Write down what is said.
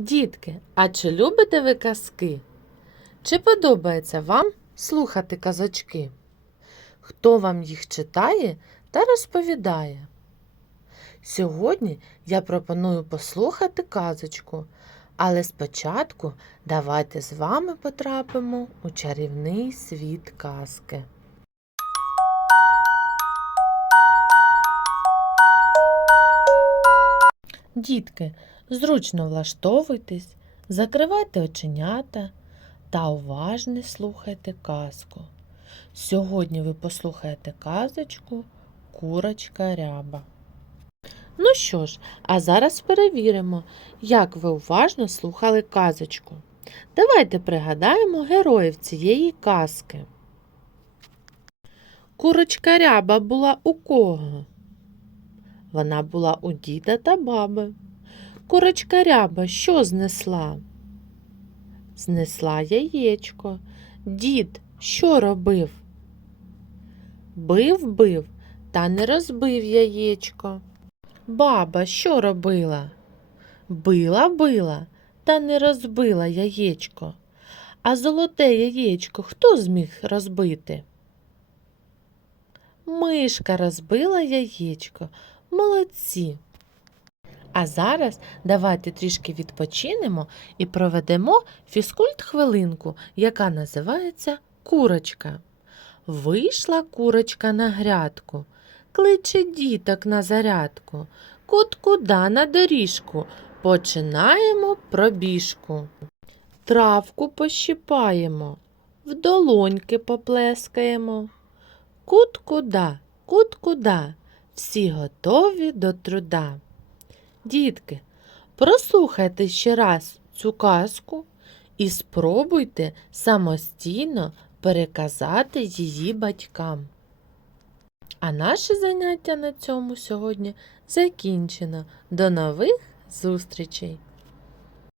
Дітки, а чи любите ви казки? Чи подобається вам слухати казочки? Хто вам їх читає та розповідає? Сьогодні я пропоную послухати казочку, але спочатку давайте з вами потрапимо у чарівний світ казки. Дітки, зручно влаштовуйтесь, закривайте оченята та уважно слухайте казку. Сьогодні ви послухаєте казочку Курочка ряба. Ну що ж, а зараз перевіримо, як ви уважно слухали казочку. Давайте пригадаємо героїв цієї казки. Курочка ряба була у кого? Вона була у діда та баби. Курочка ряба що знесла? Знесла яєчко. Дід що робив? Бив бив та не розбив яєчко. Баба що робила? Била била та не розбила яєчко. А золоте яєчко хто зміг розбити? Мишка розбила яєчко. Молодці. А зараз давайте трішки відпочинемо і проведемо фізкульт хвилинку, яка називається курочка. Вийшла курочка на грядку, кличе діток на зарядку. Кут-куда на доріжку. Починаємо пробіжку. Травку пощипаємо, в долоньки поплескаємо. Кут-куда, кут-куда, всі готові до труда. Дітки, прослухайте ще раз цю казку і спробуйте самостійно переказати її батькам. А наше заняття на цьому сьогодні закінчено. До нових зустрічей!